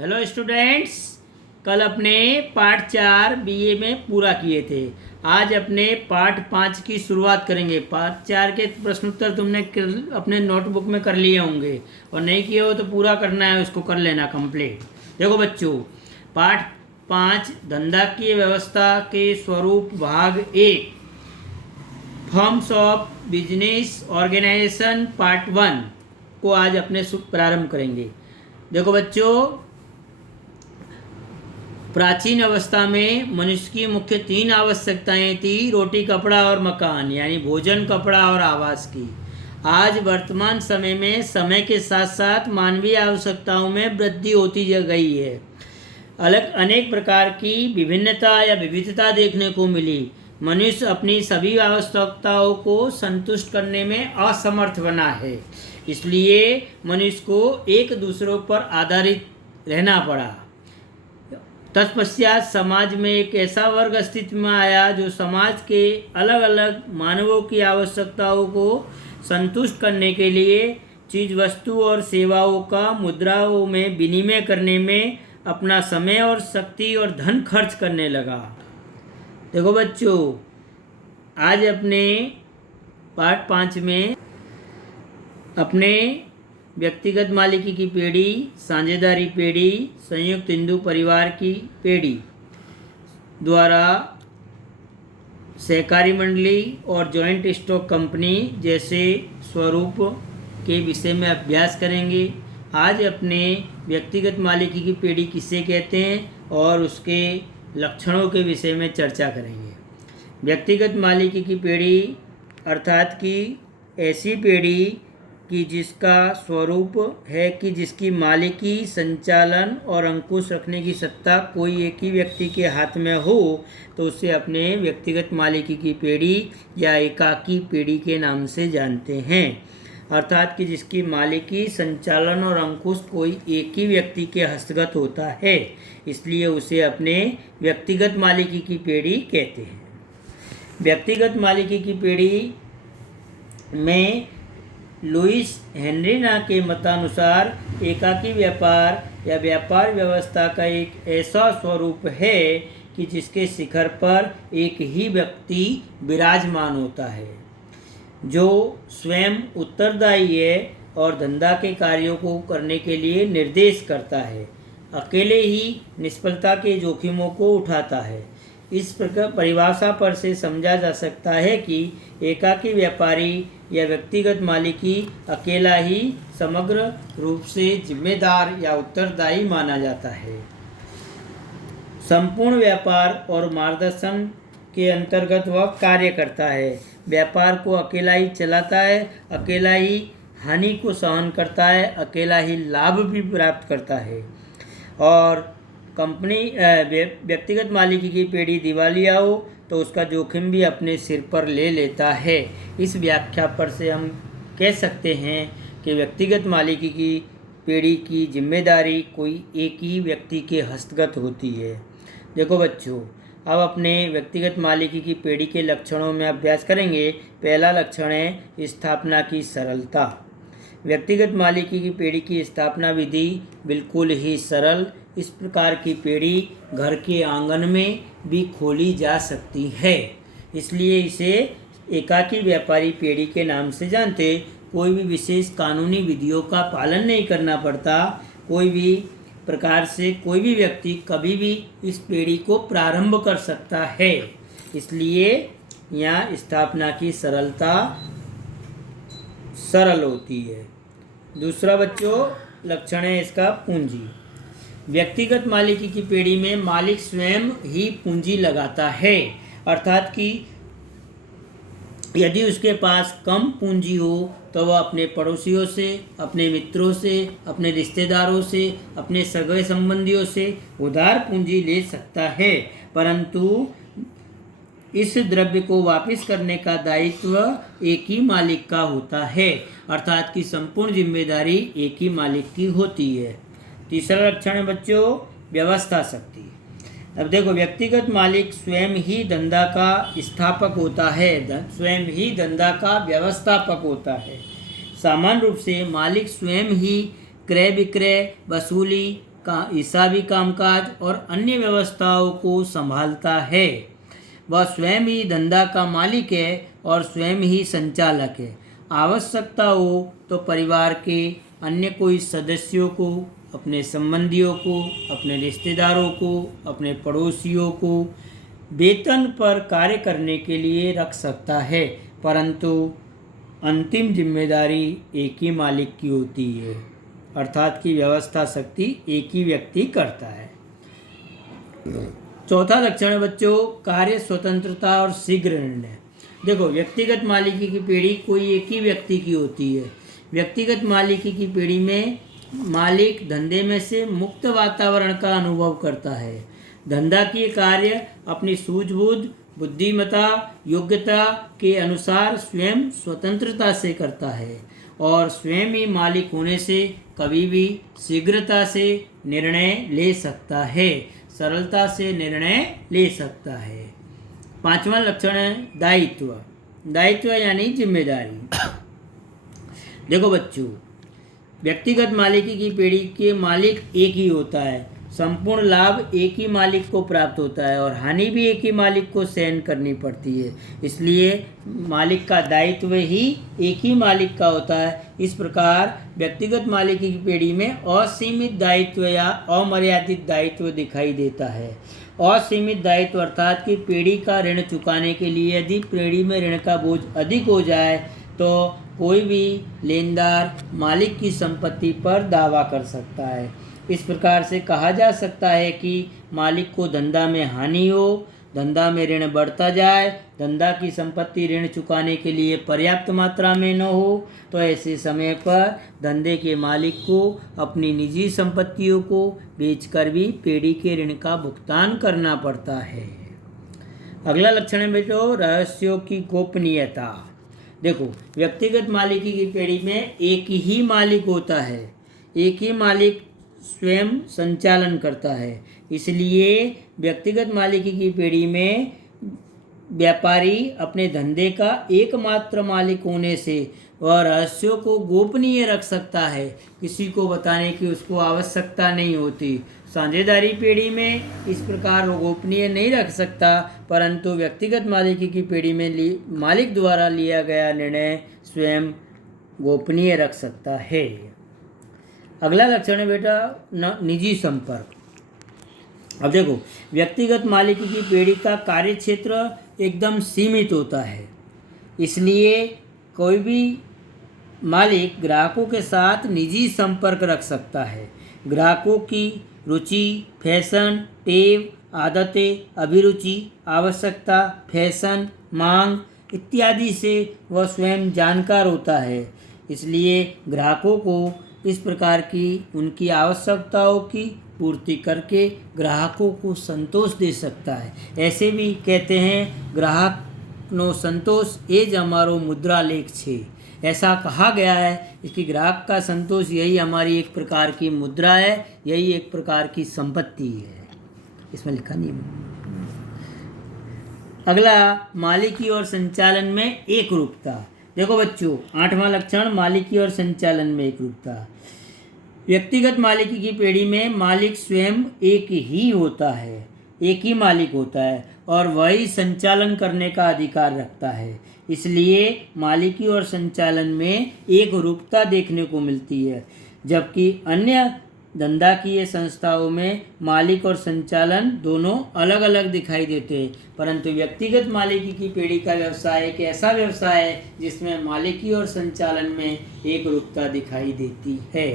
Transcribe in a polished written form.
Hello students, कल अपने part 4 BA में पूरा किए थे। आज अपने पार्ट 5 की शुरुआत करेंगे। पार्ट 4 के प्रश्न उत्तर तुमने अपने नोटबुक में कर लिए होंगे और नहीं किए हो तो पूरा करना है, उसको कर लेना कंप्लीट। देखो बच्चों, पार्ट 5 धंधाकीय व्यवस्था के स्वरूप भाग 1 forms of business organization part 1 को आज अपने प्रारंभ करेंगे। देखो बच्चों, प्राचीन अवस्था में मनुष्य की मुख्य 3 आवश्यकताएं थी: रोटी, कपड़ा और मकान, यानी भोजन, कपड़ा और आवास की। आज वर्तमान समय में समय के साथ साथ मानवीय आवश्यकताओं में वृद्धि होती गई है। अनेक प्रकार की विभिन्नता या विविधता देखने को मिली। मनुष्य अपनी सभी आवश्यकताओं को संतुष्ट करने में असमर्थ बना है, इसलिए मनुष्य को एक दूसरों पर आधारित रहना पड़ा। तत्पश्चात समाज में एक ऐसा वर्ग अस्तित्व में आया जो समाज के अलग अलग मानवों की आवश्यकताओं को संतुष्ट करने के लिए चीज़, वस्तु और सेवाओं का मुद्राओं में विनिमय करने में अपना समय और शक्ति और धन खर्च करने लगा। देखो बच्चों, आज अपने पार्ट 5 में अपने व्यक्तिगत मालिकी की पीढ़ी, साझेदारी पीढ़ी, संयुक्त हिंदू परिवार की पीढ़ी द्वारा सहकारी मंडली और जॉइंट स्टॉक कंपनी जैसे स्वरूप के विषय में अभ्यास करेंगे। आज अपने व्यक्तिगत मालिकी की पीढ़ी किसे कहते हैं और उसके लक्षणों के विषय में चर्चा करेंगे। व्यक्तिगत मालिकी की पीढ़ी अर्थात कि ऐसी पीढ़ी कि जिसका स्वरूप है कि जिसकी मालिकी, संचालन और अंकुश रखने की सत्ता कोई एक ही व्यक्ति के हाथ में हो, तो उसे अपने व्यक्तिगत मालिकी की पीढ़ी या एकाकी पीढ़ी के नाम से जानते हैं। अर्थात कि जिसकी मालिकी, संचालन और अंकुश कोई एक ही व्यक्ति के हस्तगत होता है, इसलिए उसे अपने व्यक्तिगत मालिकी की पीढ़ी कहते हैं। व्यक्तिगत मालिकी की पीढ़ी में लुइस हेनरिना के मतानुसार एकाकी व्यापार या व्यापार व्यवस्था का एक ऐसा स्वरूप है कि जिसके शिखर पर एक ही व्यक्ति विराजमान होता है, जो स्वयं उत्तरदायी है और धंधा के कार्यों को करने के लिए निर्देश करता है, अकेले ही निष्फलता के जोखिमों को उठाता है। इस प्रकार परिभाषा पर से समझा जा सकता है कि एकाकी व्यापारी या व्यक्तिगत मालिकी अकेला ही समग्र रूप से जिम्मेदार या उत्तरदायी माना जाता है। संपूर्ण व्यापार और मार्गदर्शन के अंतर्गत वह कार्य करता है। व्यापार को अकेला ही चलाता है, अकेला ही हानि को सहन करता है, अकेला ही लाभ भी प्राप्त करता है। और कंपनी व्यक्तिगत मालिकी की पीढ़ी दिवालिया हो तो उसका जोखिम भी अपने सिर पर ले लेता है। इस व्याख्या पर से हम कह सकते हैं कि व्यक्तिगत मालिकी की पीढ़ी की जिम्मेदारी कोई एक ही व्यक्ति के हस्तगत होती है। देखो बच्चों, अब अपने व्यक्तिगत मालिकी की पीढ़ी के लक्षणों में अभ्यास करेंगे। पहला लक्षण है स्थापना की सरलता। व्यक्तिगत मालिकी की पीढ़ी की स्थापना विधि बिल्कुल ही सरल। इस प्रकार की पीढ़ी घर के आंगन में भी खोली जा सकती है, इसलिए इसे एकाकी व्यापारी पीढ़ी के नाम से जानते। कोई भी विशेष कानूनी विधियों का पालन नहीं करना पड़ता। कोई भी प्रकार से कोई भी व्यक्ति कभी भी इस पीढ़ी को प्रारंभ कर सकता है, इसलिए यहाँ स्थापना की सरलता सरल होती है। दूसरा बच्चों लक्षण है इसका पूंजी। व्यक्तिगत मालिकी की पीढ़ी में मालिक स्वयं ही पूंजी लगाता है, अर्थात कि यदि उसके पास कम पूंजी हो तो वह अपने पड़ोसियों से, अपने मित्रों से, अपने रिश्तेदारों से, अपने सगे संबंधियों से उधार पूंजी ले सकता है, परंतु इस द्रव्य को वापस करने का दायित्व एक ही मालिक का होता है, अर्थात कि संपूर्ण जिम्मेदारी एक ही मालिक की होती है। तीसरा लक्षण है बच्चों व्यवस्था शक्ति। अब देखो, व्यक्तिगत मालिक स्वयं ही धंधा का स्थापक होता है, स्वयं ही धंधा का व्यवस्थापक होता है। सामान्य रूप से मालिक स्वयं ही क्रय विक्रय, वसूली हिसाबी कामकाज और अन्य व्यवस्थाओं को संभालता है। वह स्वयं ही धंधा का मालिक है और स्वयं ही संचालक है। आवश्यकता हो तो परिवार के अन्य कोई सदस्यों को, अपने संबंधियों को, अपने रिश्तेदारों को, अपने पड़ोसियों को वेतन पर कार्य करने के लिए रख सकता है, परंतु अंतिम जिम्मेदारी एक ही मालिक की होती है, अर्थात कि व्यवस्था शक्ति एक ही व्यक्ति करता है। चौथा लक्षण है बच्चों, कार्य स्वतंत्रता और शीघ्र निर्णय। देखो, व्यक्तिगत मालिकी की पीढ़ी कोई एक ही व्यक्ति की होती है। व्यक्तिगत मालिकी की पीढ़ी में मालिक धंधे में से मुक्त वातावरण का अनुभव करता है। धंधा की कार्य अपनी सूझबूझ, बुद्धिमत्ता, योग्यता के अनुसार स्वयं स्वतंत्रता से करता है और स्वयं ही मालिक होने से कभी भी शीघ्रता से निर्णय ले सकता है, सरलता से निर्णय ले सकता है। पांचवा लक्षण है दायित्व। दायित्व यानी जिम्मेदारी। देखो बच्चों, व्यक्तिगत मालिकी की पीढ़ी के मालिक एक ही होता है। संपूर्ण लाभ एक ही मालिक को प्राप्त होता है और हानि भी एक ही मालिक को सहन करनी पड़ती है। इसलिए मालिक का दायित्व ही एक ही मालिक का होता है। इस प्रकार व्यक्तिगत मालिकी की पीढ़ी में असीमित दायित्व या अमर्यादित दायित्व दिखाई देता है। असीमित दायित्व अर्थात कि पीढ़ी का ऋण चुकाने के लिए यदि पीढ़ी में ऋण का बोझ अधिक हो जाए तो कोई भी लेनदार मालिक की संपत्ति पर दावा कर सकता है। इस प्रकार से कहा जा सकता है कि मालिक को धंधा में हानि हो, धंधा में ऋण बढ़ता जाए, धंधा की संपत्ति ऋण चुकाने के लिए पर्याप्त मात्रा में न हो, तो ऐसे समय पर धंधे के मालिक को अपनी निजी संपत्तियों को बेचकर भी पीढ़ी के ऋण का भुगतान करना पड़ता है। अगला लक्षण है बेटो, रहस्यों की गोपनीयता। देखो, व्यक्तिगत मालिकी की पीढ़ी में एक ही मालिक होता है, एक ही मालिक स्वयं संचालन करता है। इसलिए व्यक्तिगत मालिकी की पीढ़ी में व्यापारी अपने धंधे का एकमात्र मालिक होने से वह रहस्यों को गोपनीय रख सकता है, किसी को बताने की उसको आवश्यकता नहीं होती। साझेदारी पीढ़ी में इस प्रकार वो गोपनीय नहीं रख सकता, परंतु व्यक्तिगत मालिकी की पीढ़ी में मालिक द्वारा लिया गया निर्णय स्वयं गोपनीय रख सकता है। अगला लक्षण है बेटा निजी संपर्क। अब देखो, व्यक्तिगत मालिकी की पीढ़ी का कार्य क्षेत्र एकदम सीमित होता है। इसलिए कोई भी मालिक ग्राहकों के साथ निजी संपर्क रख सकता है। ग्राहकों की रुचि, फैशन, टेव, आदतें, अभिरुचि, आवश्यकता, फैशन, मांग इत्यादि से वह स्वयं जानकार होता है। इसलिए ग्राहकों को इस प्रकार की उनकी आवश्यकताओं की पूर्ति करके ग्राहकों को संतोष दे सकता है। ऐसे भी कहते हैं, ग्राहक नो संतोष एज हमारो मुद्रा लेख छे। ऐसा कहा गया है कि ग्राहक का संतोष यही हमारी एक प्रकार की मुद्रा है, यही एक प्रकार की संपत्ति है। इसमें लिखा नहीं है। अगला, मालिकी और संचालन में एक रूपता। देखो बच्चों, 8वां लक्षण मालिकी और संचालन में एक रूपता। व्यक्तिगत मालिकी की पीढ़ी में मालिक स्वयं एक ही होता है, एक ही मालिक होता है और वही संचालन करने का अधिकार रखता है। इसलिए मालिकी और संचालन में एक रूपता देखने को मिलती है, जबकि अन्य धंधाकीय संस्थाओं में मालिक और संचालन दोनों अलग अलग दिखाई देते हैं, परंतु व्यक्तिगत मालिकी की पीढ़ी का व्यवसाय एक ऐसा व्यवसाय है जिसमें मालिकी और संचालन में एक रूपता दिखाई देती है।